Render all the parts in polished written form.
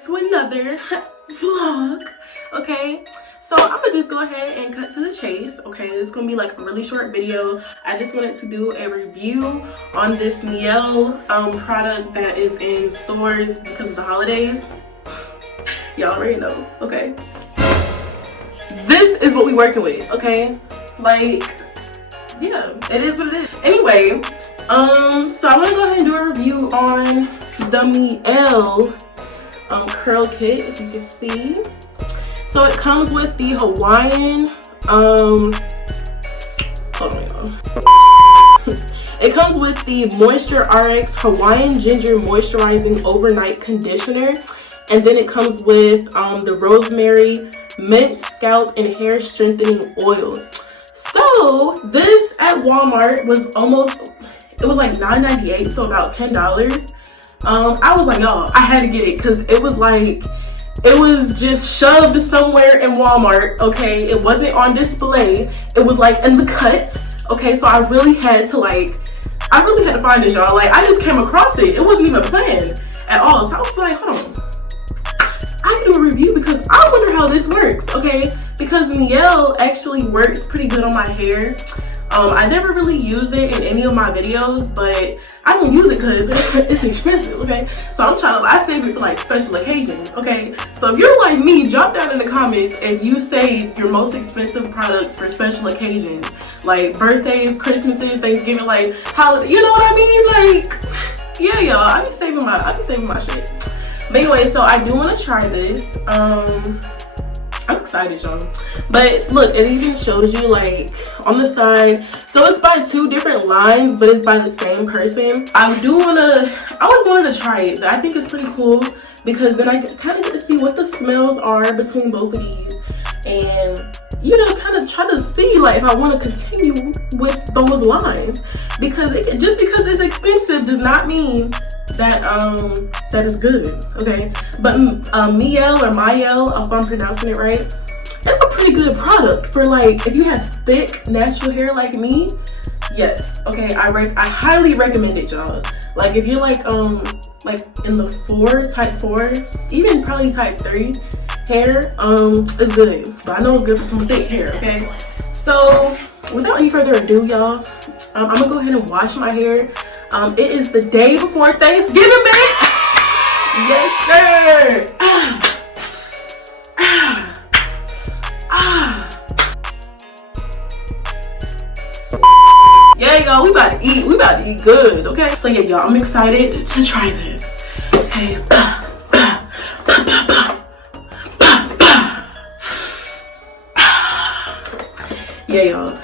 back to another vlog. Okay, so I'm gonna just go ahead and cut to the chase. Okay, it's gonna be like a really short video. I just wanted to do a review on this Mielle product that is in stores because of the holidays. Y'all already know. Okay, this is what we working with. Okay, like, yeah, it is what it is. Anyway, so I'm gonna go ahead and do a review on the Mielle curl kit, if you can see. So it comes with the Hawaiian hold on, y'all. It comes with the Moisture RX Hawaiian Ginger Moisturizing Overnight Conditioner, and then it comes with the Rosemary Mint Scalp and Hair Strengthening Oil. So this at Walmart was it was like $9.98, so about $10. I was like, y'all, I had to get it because it was just shoved somewhere in Walmart. Okay, it wasn't on display, it was like in the cut. Okay, so I really had to find this, y'all. Like, I just came across it, it wasn't even planned at all. So I was like, hold on, I can do a review because I wonder how this works. Okay, because Mielle actually works pretty good on my hair. I never really use it in any of my videos, but I don't use it because it's expensive. Okay, so I save it for like special occasions. Okay, so if you're like me, drop down in the comments if you save your most expensive products for special occasions like birthdays, Christmases, Thanksgiving, like holiday, you know what I mean? Like, yeah, y'all, I be saving my shit. But anyway, so I do want to try this. I'm excited, y'all. But look, it even shows you like on the side. So it's by two different lines, but it's by the same person. I always wanted to try it. I think it's pretty cool because then I kind of get to see what the smells are between both of these, and you know, kind of try to see like if I want to continue with those lines, because just because it's expensive does not mean that that is good. Okay, but Mielle or Mielle, if I'm pronouncing it right, it's a pretty good product for like if you have thick natural hair like me. Yes, okay, I highly recommend it, y'all. Like if you're like in the type 4, even probably type 3 hair, it's good. But I know it's good for some thick hair. Okay, so without any further ado, y'all, I'm gonna go ahead and wash my hair. It is the day before Thanksgiving, babe. Yes, sir. Yeah, y'all, we about to eat good. Okay, so yeah, y'all, I'm excited to try this. Okay. Yeah, y'all,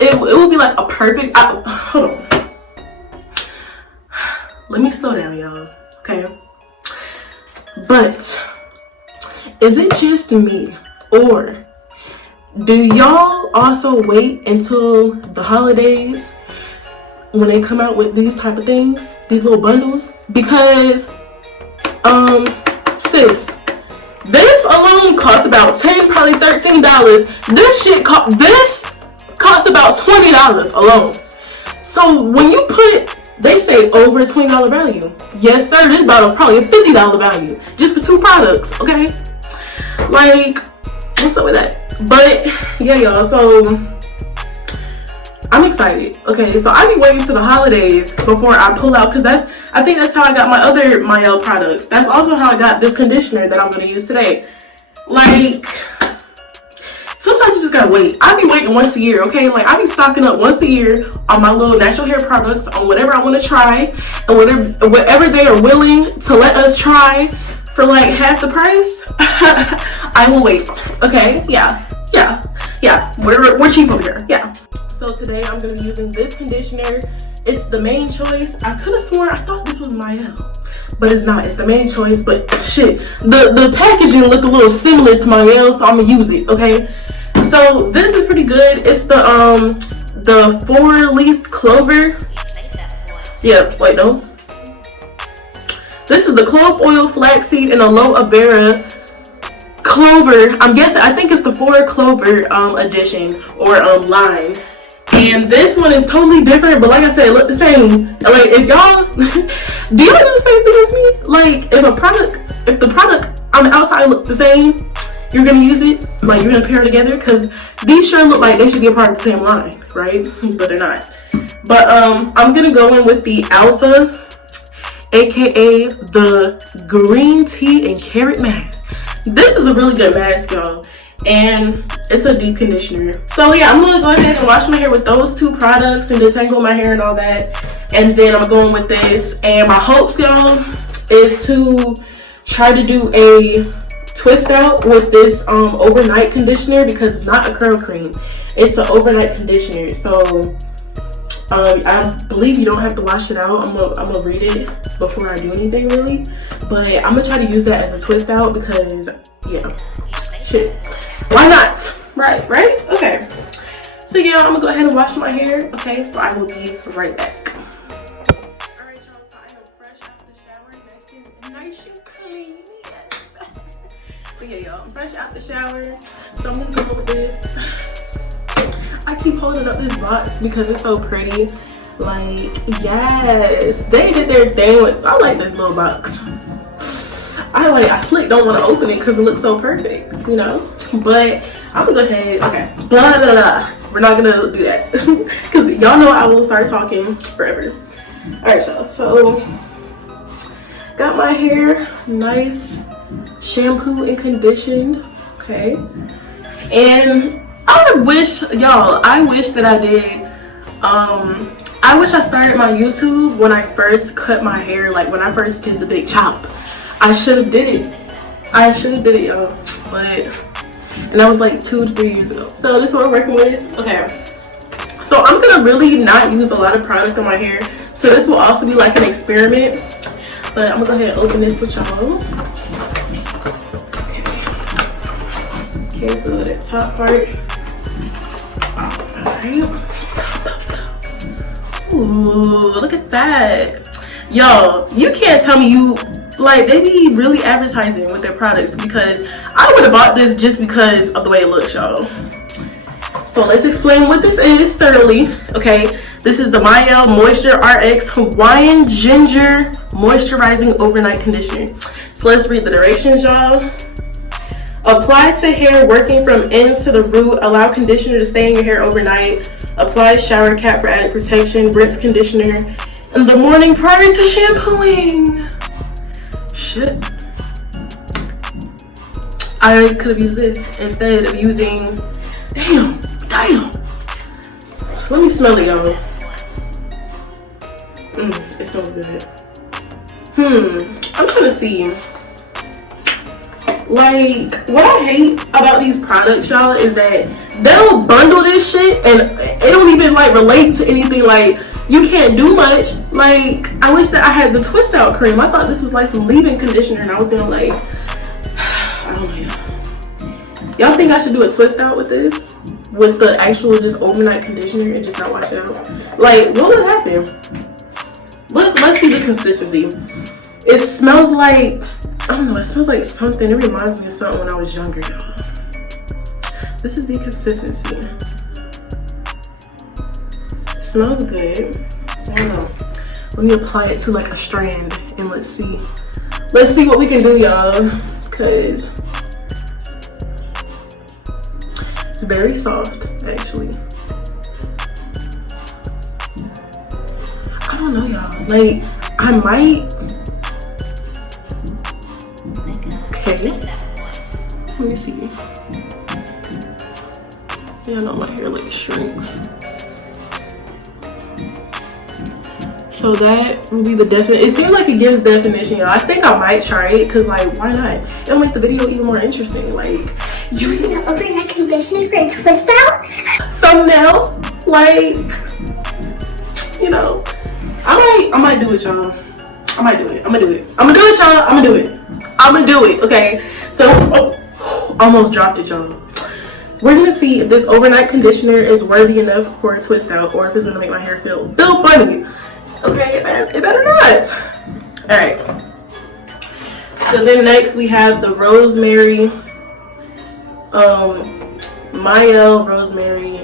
it will be like a perfect, hold on, let me slow down, y'all. Okay, but is it just me, or do y'all also wait until the holidays when they come out with these type of things, these little bundles? Because sis, this alone costs about $10, probably $13. This costs about $20 alone. So when you they say over a $20 value. Yes, sir, this bottle probably a $50 value just for 2 products. Okay, like, what's up with that? But yeah, y'all, so I'm excited. Okay, so I be waiting to the holidays before I pull out, because I think that's how I got my other Mielle products. That's also how I got this conditioner that I'm going to use today. Like, sometimes you just gotta wait. I be waiting once a year. Okay, like I be stocking up once a year on my little natural hair products, on whatever I want to try, and whatever they are willing to let us try for like half the price. I will wait. Okay, yeah, we're cheap over here. Yeah, so today I'm gonna be using this conditioner. It's the main choice. I could have sworn I thought this was Mielle, but it's not. It's the main choice, but shit, the packaging looked a little similar to Mielle, so I'm gonna use it. Okay, so this is pretty good. It's the 4-leaf clover. Yeah, wait, no, this is the clove oil, flaxseed, and aloe vera clover. I think it's the 4 clover edition or line. And this one is totally different, but like I said, look the same. Like, if y'all, do y'all do the same thing as me? Like, if the product on the outside look the same, you're gonna use it, like you're gonna pair it together, because these sure look like they should be a part of the same line, right? But they're not. But I'm gonna go in with the Alpha, aka the green tea and carrot mask. This is a really good mask, y'all, and it's a deep conditioner. So yeah, I'm gonna go ahead and wash my hair with those two products and detangle my hair and all that, and then I'm going with this. And my hopes, y'all, is to try to do a twist out with this overnight conditioner, because it's not a curl cream, it's an overnight conditioner. So I believe you don't have to wash it out. I'm gonna read it before I do anything really, but I'm gonna try to use that as a twist out, because yeah, shit, why not? Right? Okay, so yeah, I'm gonna go ahead and wash my hair. Okay, so I will be right back. All right, y'all, so I am fresh out the shower, nice and clean. Yes. But yeah, y'all, I'm fresh out the shower, so I'm gonna go with this. I keep holding up this box because it's so pretty. Like, yes, they did their thing with, I like this little box. I slick don't want to open it because it looks so perfect, you know? But I'm gonna go ahead, okay, blah, blah, blah. We're not gonna do that because y'all know I will start talking forever. All right, y'all, so got my hair nice shampoo and conditioned, okay? And I wish that I did, I wish I started my YouTube when I first cut my hair, like when I first did the big chop. I should have did it, y'all, and that was like 2 to 3 years ago. So this is what we're working with. Okay, so I'm gonna really not use a lot of product on my hair, so this will also be like an experiment, but I'm gonna go ahead and open this with y'all. Okay, so that top part. Ooh, look at that. Y'all, you can't tell me like, they be really advertising with their products, because I would have bought this just because of the way it looks, y'all. So let's explain what this is thoroughly. Okay, this is the Mielle Moisture RX Hawaiian Ginger Moisturizing Overnight Conditioner. So let's read the directions, y'all. Apply to hair working from ends to the root. Allow conditioner to stay in your hair overnight. Apply shower cap for added protection. Rinse conditioner in the morning prior to shampooing. Shit. I could have used this instead of using, damn. Let me smell it, y'all. It smells good. I'm trying to see. Like, what I hate about these products, y'all, is that they'll bundle this shit and it don't even like relate to anything. Like, you can't do much. Like, I wish that I had the twist out cream. I thought this was like some leave-in conditioner, and I was gonna like, I don't know. Y'all think I should do a twist out with this, with the actual just overnight conditioner, and just not wash it out? Like, what would happen? Let's see the consistency. It smells like, I don't know, it smells like something. It reminds me of something when I was younger, y'all. This is the consistency. It smells good. I don't know. Let me apply it to like a strand and let's see. Let's see what we can do, y'all. Cause it's very soft, actually. I don't know, y'all. Like, I might. Okay. Let me see. Yeah, I know my hair like shrinks. So that will be the definition. It seems like it gives definition, y'all. I think I might try it because, like, why not? It'll make the video even more interesting. Like, using an overnight conditioner for a twist out? Thumbnail. Like, you know, I might do it, y'all. I might do it. I'm gonna do it. I'm gonna do it, y'all. I'm gonna do it. I'm gonna do it. Okay. So, almost dropped it, y'all. We're gonna see if this overnight conditioner is worthy enough for a twist out, or if it's gonna make my hair feel funny. Okay, it better not. All right. So then next we have the rosemary, Mielle rosemary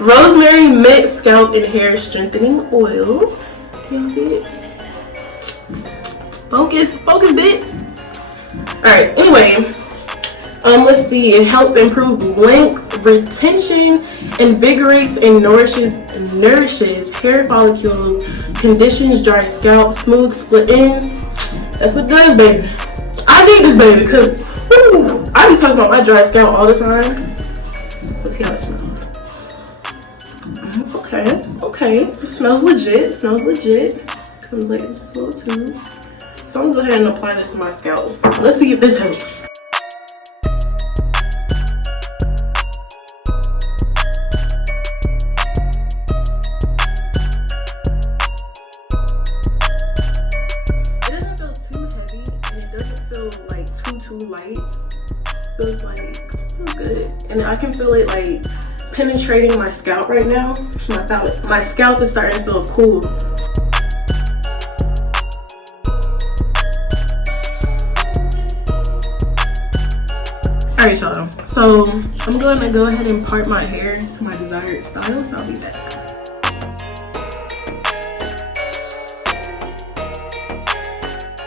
rosemary mint scalp and hair strengthening oil. Y'all see it? Focus, bit. All right, anyway, let's see. It helps improve length, retention, invigorates and nourishes hair follicles, conditions dry scalp, smooth split ends. That's what it does, baby. I need this, baby, because I be talking about my dry scalp all the time. Let's see how it smells. Okay. It smells legit. Comes like this little tube. So I'm gonna go ahead and apply this to my scalp. Let's see if this helps. It doesn't feel too heavy and it doesn't feel like too light. It feels good. And I can feel it like penetrating my scalp right now. So my scalp is starting to feel cool. Alright y'all, so I'm going to go ahead and part my hair to my desired style, so I'll be back.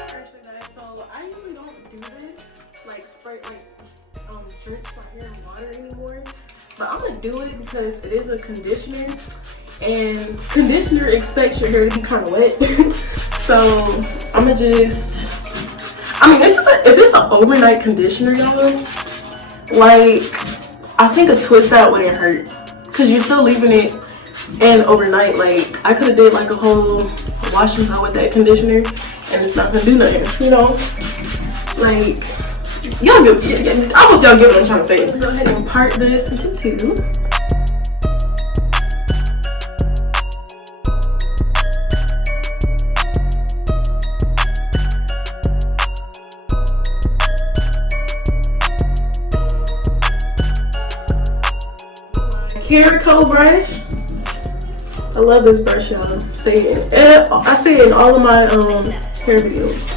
Alright guys, so I usually don't do this, drench my hair in water anymore, but I'm going to do it because it is a conditioner, and conditioner expects your hair to be kind of wet. So I'm going to just, if it's an overnight conditioner, y'all, like, I think a twist out wouldn't hurt, because you're still leaving it in overnight. Like, I could have did like a whole wash and go with that conditioner and it's not gonna do nothing, you know? Like, y'all get, I hope y'all get what I'm trying to say. Go ahead and part this into two. Hair comb brush. I love this brush, y'all. I say it in all of my hair videos.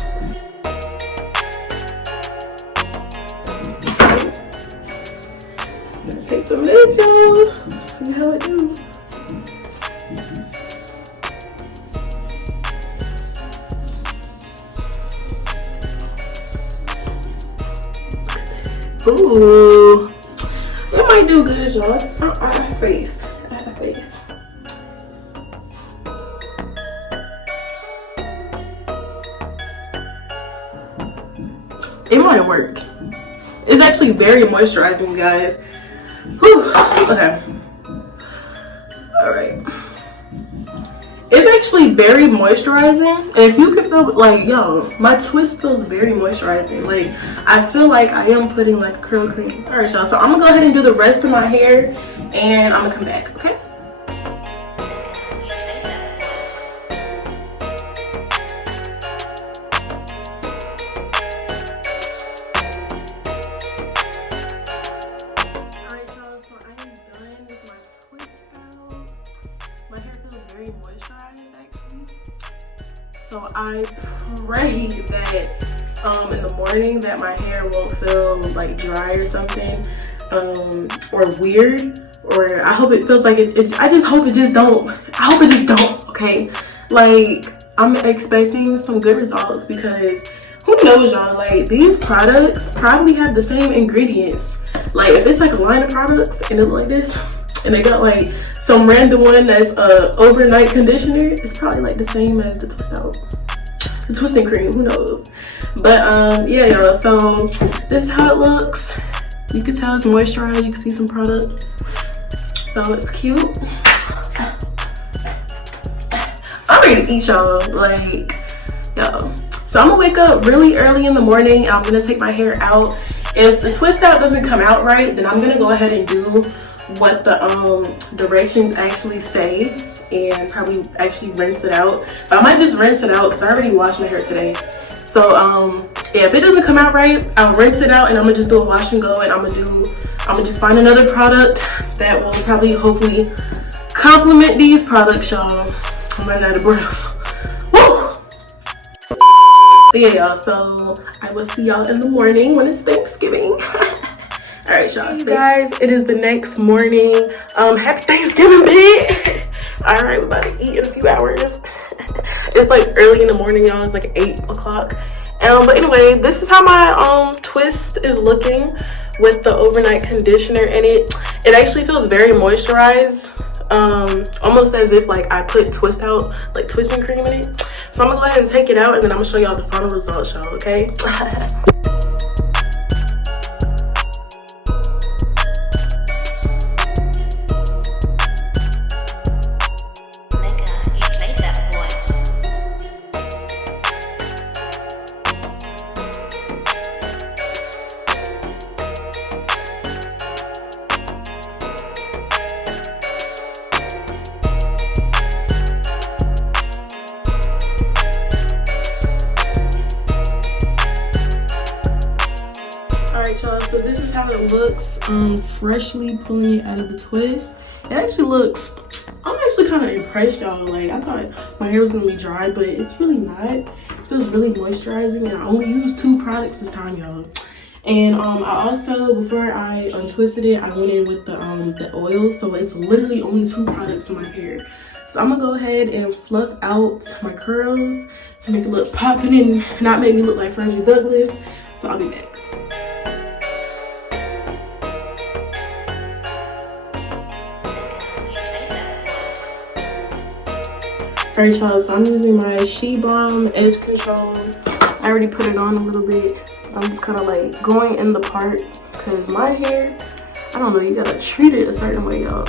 Let's take some of this, y'all. See how it do. Ooh. It might do good, y'all. I have faith. It might work. It's actually very moisturizing, guys. Whew. Okay. Alright. It's actually very moisturizing. And if you can feel, like, yo, my twist feels very moisturizing. Like, I feel like I am putting like a curl cream. Alright, y'all. So I'm gonna go ahead and do the rest of my hair and I'm gonna come back, okay? So I pray that in the morning that my hair won't feel like dry or something, or weird, or I hope it feels like I just hope it just don't. I hope it just don't, okay? Like, I'm expecting some good results because who knows, y'all, like, these products probably have the same ingredients. Like, if it's like a line of products and it look like this, and they got like some random one that's a overnight conditioner, it's probably like the same as the twisting cream, who knows. But yeah, y'all, so this is how it looks. You can tell it's moisturized. You can see some product, so it's cute. I'm ready to eat, y'all, like, yo. So I'm gonna wake up really early in the morning and I'm gonna take my hair out. If the twist out doesn't come out right, then I'm gonna go ahead and do what the directions actually say and probably actually rinse it out. But I might just rinse it out because I already washed my hair today. So yeah, if it doesn't come out right, I'll rinse it out and I'm gonna just do a wash and go, and I'm gonna just find another product that will probably hopefully complement these products, y'all. I'm running out of breath. Woo! But yeah, y'all, so I will see y'all in the morning when it's Thanksgiving. All right, y'all. So guys, it is the next morning. Happy Thanksgiving, bitch. All right, we're about to eat in a few hours. It's like early in the morning, y'all. It's like 8 o'clock. But anyway, this is how my twist is looking with the overnight conditioner in it. It actually feels very moisturized, almost as if like I put twist out, like twisting cream in it. So I'm gonna go ahead and take it out, and then I'm gonna show y'all the final results, y'all. Okay. Alright, y'all, so this is how it looks freshly pulling it out of the twist. It actually looks, I'm actually kind of impressed, y'all. Like, I thought my hair was gonna be dry, but it's really not. It feels really moisturizing, and I only used 2 products this time, y'all. And I also, before I untwisted it, I went in with the oil, so it's literally only 2 products in my hair. So I'm gonna go ahead and fluff out my curls to make it look popping and not make me look like Frederick Douglass. So I'll be back. Alright, y'all, so I'm using my She Balm Edge Control. I already put it on a little bit. I'm just kind of like going in the part because my hair, I don't know, you gotta treat it a certain way, y'all.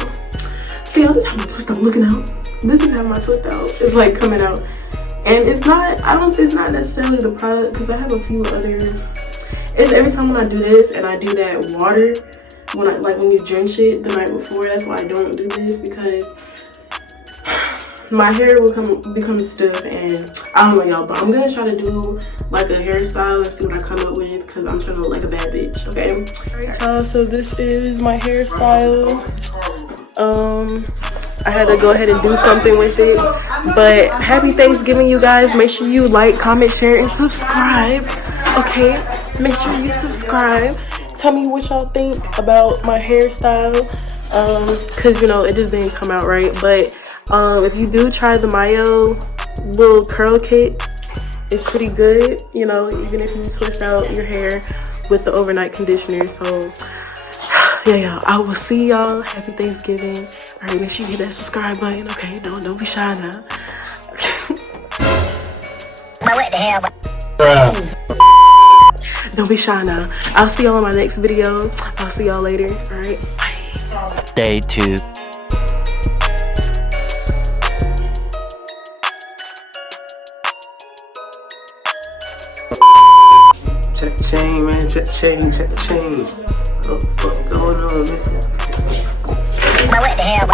See, y'all, this is how my twist out looking out. This is how my twist out is like coming out. And it's not, it's not necessarily the product, because I have a few other, it's every time when I do this and I do that water, when you drench it the night before, that's why I don't do this, because my hair will become stiff, and I don't know, y'all, but I'm gonna try to do like a hairstyle and see what I come up with, because I'm trying to look like a bad bitch. Okay. Alright, y'all, so this is my hairstyle. I had to go ahead and do something with it, but happy Thanksgiving, you guys. Make sure you like, comment, share, and subscribe. Okay, make sure you subscribe. Tell me what y'all think about my hairstyle, because you know it just didn't come out right. But if you do try the Mielle little curl kit, it's pretty good, you know, even if you twist out your hair with the overnight conditioner. So yeah, I will see y'all. Happy Thanksgiving. All right, make sure you hit that subscribe button. Okay, don't be shy now. What the hell? Don't be shy now. I'll see y'all in my next video. I'll see y'all later. All right, bye. Day 2. Check the chain, man. Check the chain. Check the chain. What the fuck going on, man? What the hell?